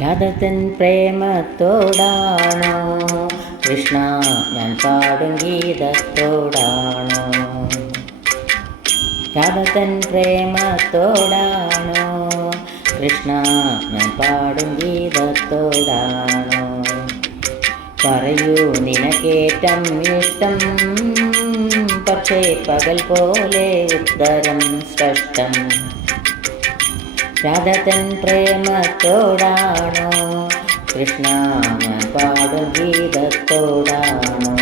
രാധതൻ പ്രേമത്തോടാണോ കൃഷ്ണ ഞാൻ പാടും ഗീതത്തോടാണോ? രാധതൻ പ്രേമത്തോടാണോ കൃഷ്ണ ഞാൻ പാടും ഗീതത്തോടാണോ? പറയൂ നിനക്കേറ്റം ഇഷ്ടം, പക്ഷേ പകൽ പോലെ ഉത്തരം സ്പഷ്ടം. രാധതൻ പ്രേമത്തോടാണോ കൃഷ്ണ ഞാൻ പാടും ഗീതത്തോടാണോ?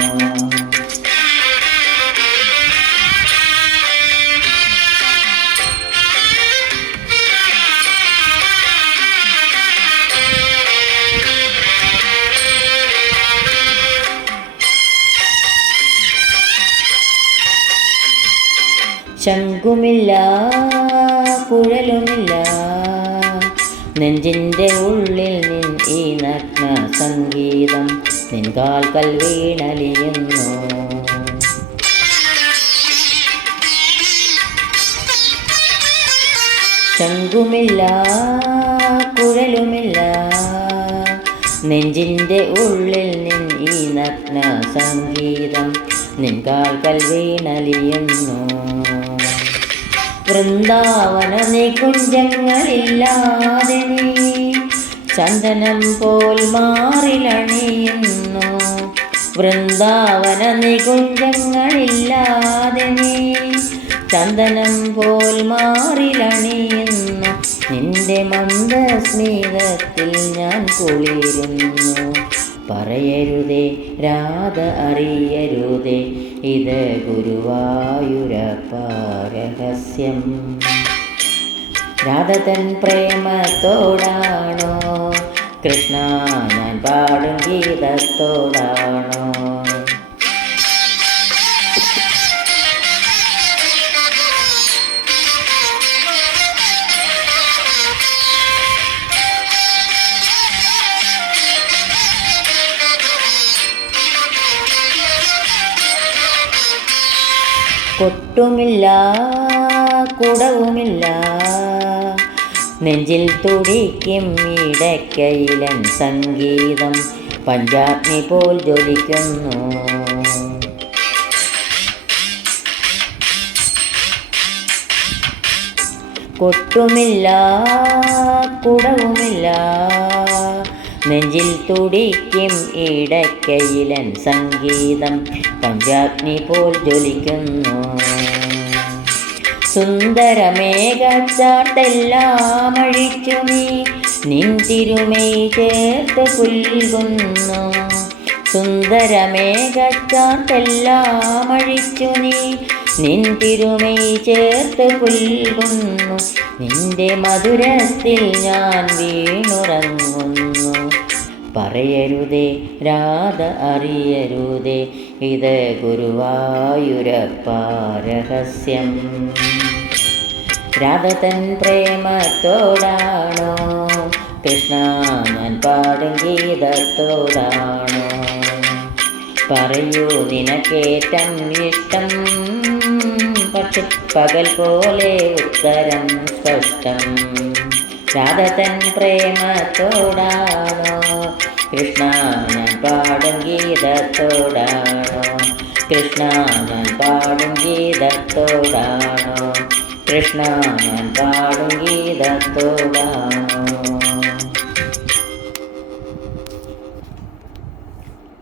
ശംഖുമില്ല കുഴലുമില്ല നെഞ്ചിൻ്റെ ഉള്ളിൽ നിൻ ഈ നഗ്ന സംഗീതം നിൻകാൽക്കൽ വീണലിയുന്നു. ശംഖുമില്ല കുഴലുമില്ല നെഞ്ചിൻ്റെ ഉള്ളിൽ നിൻ ഈ നഗ്ന സംഗീതം നിൻകാൽക്കൽ വീണലിയുന്നു. വൃന്ദാവന നികുഞ്ചങ്ങളില്ലാതെ നീ ചന്ദനം പോൽ മാറിലണിയുന്നു. വൃന്ദാവന നികുഞ്ചങ്ങളില്ലാതെ നീ ചന്ദനം പോൽ മാറിലണിയുന്നു. നിന്റെ മന്ദസ്മിതത്തിൽ ഞാൻ കുളിരുന്നു. പറയരുതേ രാധ അറിയരുതേ ഇത് ഗുരുവായൂരപ്പ രഹസ്യം. രാധതൻ പ്രേമത്തോടാണോ കൃഷ്ണ ഞാൻ പാടും ഗീതത്തോടാണോ? കൊട്ടുമില്ല കുടവുമില്ല നെഞ്ചിൽ തുടിക്കും ഇടയ്ക്കയിലൻ സംഗീതം പഞ്ചാഗ്നി പോൽ ജ്വലിക്കുന്നു. കൊട്ടുമില്ല കുടവുമില്ല നെഞ്ചിൽ തുടിക്കും ഇടയ്ക്കയിലൻ സംഗീതം പഞ്ചാഗ്നി പോൽ ജ്വലിക്കുന്നു. സുന്ദരമേഘച്ചാട്ടെല്ലാം അഴിച്ചു നീ നിൻ തിരുമൈ ചേർത്ത് പുൽകുന്നു. സുന്ദരമേഘച്ചാട്ടെല്ലാം അഴിച്ചു നീ നിൻ തിരുമൈ ചേർത്ത് പുൽകുന്നു. നിന്റെ മധുരത്തിൽ ഞാൻ വീണുറങ്ങുന്നു. പറയരുതേ രാധ അറിയരുതേ ഇത് ഗുരുവായൂരപ്പ രഹസ്യം. രാധതൻ പ്രേമത്തോടാണോ കൃഷ്ണ ഞാൻ പാടും ഗീതത്തോടാണോ? പറയൂ നിനക്കേറ്റം ഇഷ്ടം, പക്ഷെ പകൽ പോലെ ഉത്തരം സ്പഷ്ടം. രാധതൻ പ്രേമത്തോടാണോ കൃഷ്ണ ഞാൻ പാടും ഗീതത്തോടാണോ? കൃഷ്ണ ഞാൻ പാടും ഗീതത്തോടാണോ? കൃഷ്ണ ഞാൻ പാടും ഗീതത്തോടാണോ?